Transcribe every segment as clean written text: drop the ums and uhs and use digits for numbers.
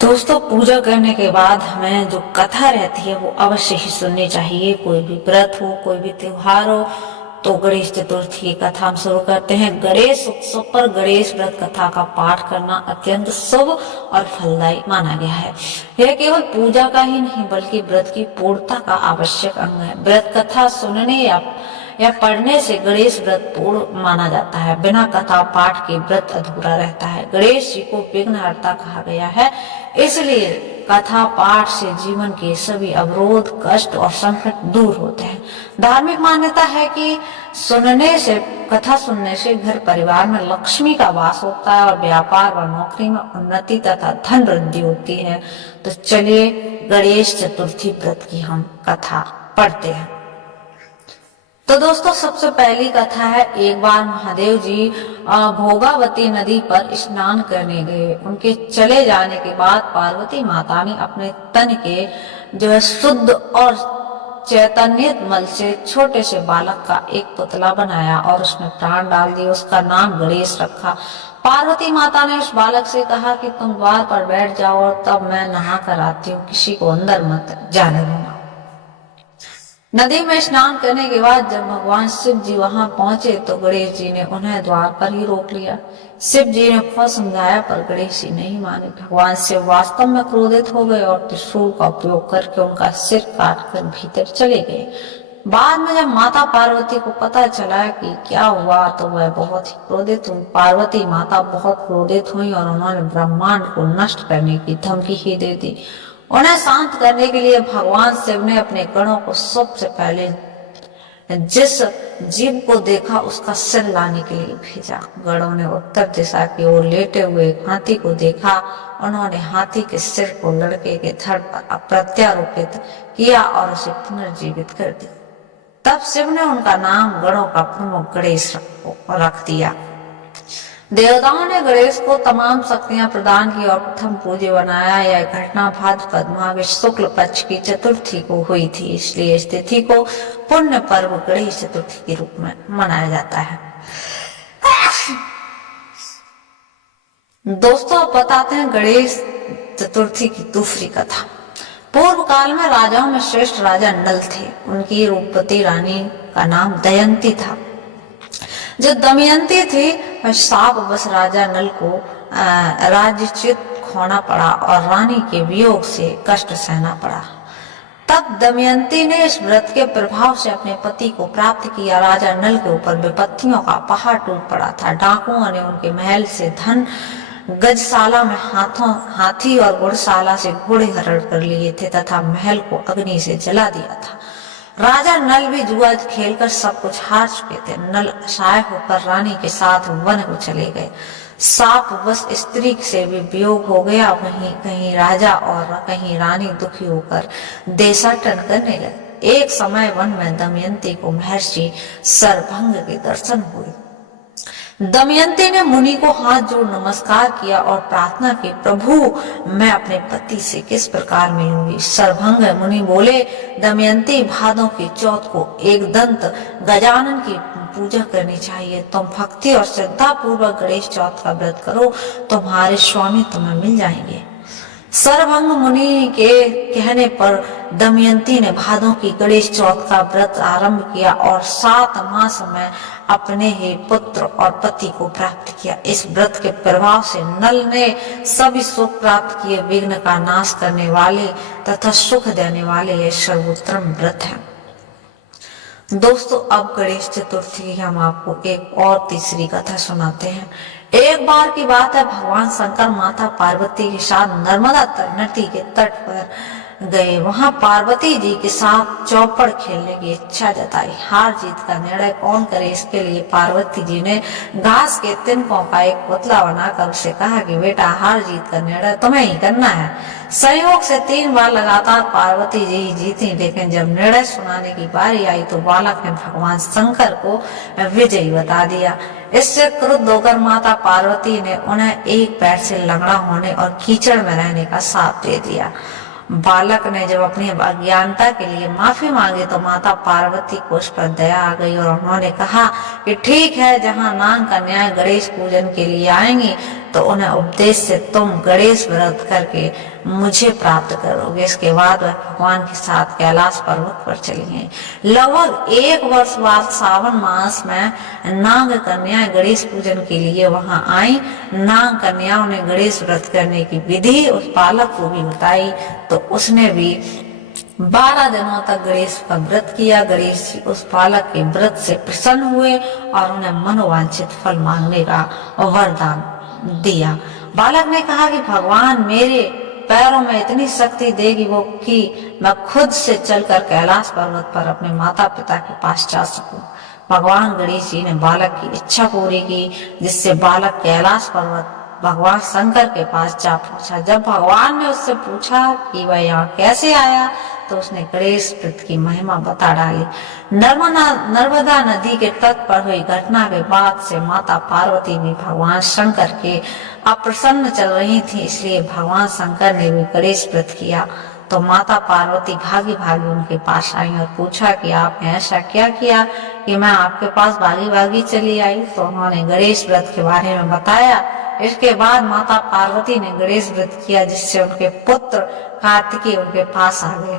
दोस्तों, पूजा करने के बाद हमें जो कथा रहती है वो अवश्य ही सुननी चाहिए। कोई भी व्रत हो, कोई भी त्योहार हो, तो गणेश चतुर्थी की कथा हम शुरू करते हैं। गणेश उत्सव पर गणेश व्रत कथा का पाठ करना अत्यंत शुभ और फलदायी माना गया है। यह केवल पूजा का ही नहीं बल्कि व्रत की पूर्णता का आवश्यक अंग है। व्रत कथा सुनने या पढ़ने से गणेश व्रत पूर्ण माना जाता है। बिना कथा पाठ के व्रत अधूरा रहता है। गणेश जी को विघ्नहर्ता कहा गया है, इसलिए कथा पाठ से जीवन के सभी अवरोध, कष्ट और संकट दूर होते हैं। धार्मिक मान्यता है कि कथा सुनने से घर परिवार में लक्ष्मी का वास होता है और व्यापार व नौकरी में उन्नति तथा धन वृद्धि होती है। तो चलिए गणेश चतुर्थी व्रत की हम कथा पढ़ते हैं। तो दोस्तों, सबसे पहली कथा है। एक बार महादेव जी भोगावती नदी पर स्नान करने गए। उनके चले जाने के बाद पार्वती माता ने अपने तन के जो है शुद्ध और चैतन्य मल से छोटे से बालक का एक पुतला बनाया और उसमें प्राण डाल दिए। उसका नाम गणेश रखा। पार्वती माता ने उस बालक से कहा कि तुम द्वार पर बैठ जाओ और तब मैं नहा कर आती हूँ, किसी को अंदर मत जाने देना। नदी में स्नान करने के बाद जब भगवान शिव जी वहां पहुंचे तो गणेश जी ने उन्हें द्वार पर ही रोक लिया। शिव जी ने बहुत समझाया पर गणेश जी नहीं माने। भगवान शिव वास्तव में क्रोधित हो गए और त्रिशूल का उपयोग करके उनका सिर काटकर भीतर चले गए। बाद में जब माता पार्वती को पता चला कि क्या हुआ तो वह बहुत ही क्रोधित हुई। पार्वती माता बहुत क्रोधित हुई और उन्होंने ब्रह्मांड को नष्ट करने की धमकी ही दे दी। उन्हें शांत करने के लिए भगवान शिव ने अपने गणों को सबसे पहले जिस जीव को देखा उसका सिर लाने के लिए भेजा। गणों ने उत्तर दिशा की ओर लेटे हुए हाथी को देखा। उन्होंने हाथी के सिर को लड़के के धड़ पर प्रत्यारोपित किया और उसे पुनर्जीवित कर दिया। तब शिव ने उनका नाम गणों का प्रमुख गणेश रख दिया। देवताओं ने गणेश को तमाम शक्तियां प्रदान की और प्रथम पूज्य बनाया। यह घटना भाद्रपद माह के शुक्ल पक्ष की चतुर्थी को हुई थी, इसलिए इस तिथि को पुण्य पर्व गणेश चतुर्थी के रूप में मनाया जाता है। दोस्तों, अब बताते हैं गणेश चतुर्थी की दूसरी कथा। पूर्व काल में राजाओं में श्रेष्ठ राजा नल थे। उनकी रूपवती रानी का नाम दमयंती था। जो दमयंती थी, शाप बस राजा नल को राज्यच्युत खोना पड़ा और रानी के वियोग से कष्ट सहना पड़ा। तब दमयंती ने इस व्रत के प्रभाव से अपने पति को प्राप्त किया। राजा नल के ऊपर विपत्तियों का पहाड़ टूट पड़ा था। डाकुओं ने उनके महल से धन, गजशाला में हाथी और घुड़शाला से घोड़े हरण कर लिए थे तथा महल को अग्नि से जला दिया था। राजा नल भी जुआ खेलकर सब कुछ हार चुके थे। नल असहाय होकर रानी के साथ वन को चले गए। शापवश स्त्री से भी वियोग हो गया। वहीं कहीं राजा और कहीं रानी दुखी होकर देशाटन करने लगे। एक समय वन में दमयंती को महर्षि सरभंग के दर्शन हुए। दमयंती ने मुनि को हाथ जोड़ नमस्कार किया और प्रार्थना की, प्रभु मैं अपने पति से किस प्रकार मिलूंगी। सरभंग मुनि बोले, दमयंती भादों की चौथ को एक दंत गजानन की पूजा करनी चाहिए। तुम भक्ति और श्रद्धा पूर्वक गणेश चौथ का व्रत करो, तुम्हारे स्वामी तुम्हें मिल जाएंगे। सरभंग मुनि के कहने पर दमयंती ने भादों की गणेश चौथ का व्रत आरंभ किया और 7 मास में अपने ही पुत्र और पति को प्राप्त किया। इस व्रत के प्रभाव से नल ने सभी सुख प्राप्त किए। विघ्न का नाश करने वाले तथा सुख देने वाले यह सर्वोत्तम व्रत है। दोस्तों, अब गणेश चतुर्थी की हम आपको एक और तीसरी कथा सुनाते हैं। एक बार की बात है, भगवान शंकर माता पार्वती के साथ नर्मदा नदी के तट पर गए। वहां पार्वती जी के साथ चौपड़ खेलने की इच्छा जताई। हार जीत का निर्णय कौन करे, इसके लिए पार्वती जी ने घास के तिनकों का एक पुतला बनाकर उसे कहा कि बेटा, हार जीत का निर्णय तुम्हें ही करना है। संयोग से 3 बार लगातार पार्वती जी जीती, लेकिन जब निर्णय सुनाने की बारी आई तो बालक ने भगवान शंकर को विजयी बता दिया। इससे क्रुद्ध होकर माता पार्वती ने उन्हें एक पैर से लंगड़ा होने और कीचड़ में रहने का शाप दे दिया। बालक ने जब अपनी अज्ञानता के लिए माफी मांगी तो माता पार्वती को उस पर दया आ गई और उन्होंने कहा कि ठीक है, जहाँ नाग कन्याएं गणेश पूजन के लिए आएंगी तो उन्हें उपदेश से तुम गणेश व्रत करके मुझे प्राप्त करोगे। इसके बाद वह भगवान के साथ कैलाश पर्वत पर चली गई। लगभग 1 वर्ष बाद सावन मास में नाग कन्या गणेश पूजन के लिए वहां आई। नाग कन्याओं ने गणेश व्रत करने की विधि उस बालक को भी बताई, तो उसने भी 12 दिनों तक गणेश का व्रत किया। गणेश जी उस बालक के व्रत से प्रसन्न हुए और उन्हें मनोवांछित फल मांगने का वरदान दिया। बालक ने कहा कि भगवान मेरे पैरों में इतनी शक्ति देगी वो कि मैं खुद से चलकर कैलाश पर्वत पर अपने माता पिता के पास जा सकूं। भगवान गणेश जी ने बालक की इच्छा पूरी की, जिससे बालक कैलाश पर्वत भगवान शंकर के पास जा पहुंचा। जब भगवान ने उससे पूछा कि वह यहाँ कैसे आया, तो उसने गणेश व्रत की महिमा बता डाली। नर्मदा नदी के तट पर हुई घटना के बाद से माता पार्वती भी भगवान शंकर के अप्रसन्न चल रही थी, इसलिए भगवान शंकर ने भी गणेश व्रत किया। तो माता पार्वती भागी भागी उनके पास आई और पूछा कि आपने ऐसा क्या किया कि मैं आपके पास भागी भागी चली आई। तो उन्होंने गणेश व्रत के बारे में बताया। इसके बाद माता पार्वती ने गणेश व्रत किया, जिससे उनके पुत्र कार्तिकेय उनके पास आ गए।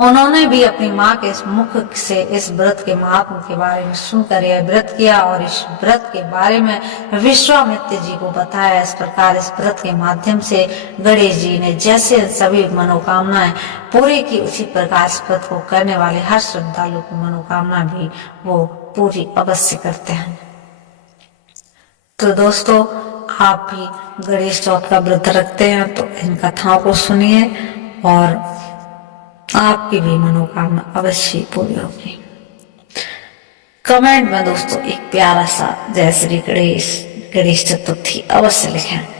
उन्होंने भी अपनी माँ के मुख से इस व्रत के महात्म के बारे में सुनकर यह व्रत किया और इस व्रत के बारे में विश्वामित्र जी को बताया। इस प्रकार इस व्रत के माध्यम से गणेश जी ने जैसे सभी मनोकामनाएं पूरी की, उसी प्रकार इस व्रत को करने वाले हर श्रद्धालु की मनोकामना भी वो पूरी अवश्य करते हैं। तो दोस्तों, आप भी गणेश चौथ का व्रत रखते हैं तो इन कथाओं को सुनिए और आपकी भी मनोकामना अवश्य पूरी होगी। कमेंट में दोस्तों एक प्यारा सा जय श्री गणेश चतुर्थी अवश्य लिखें।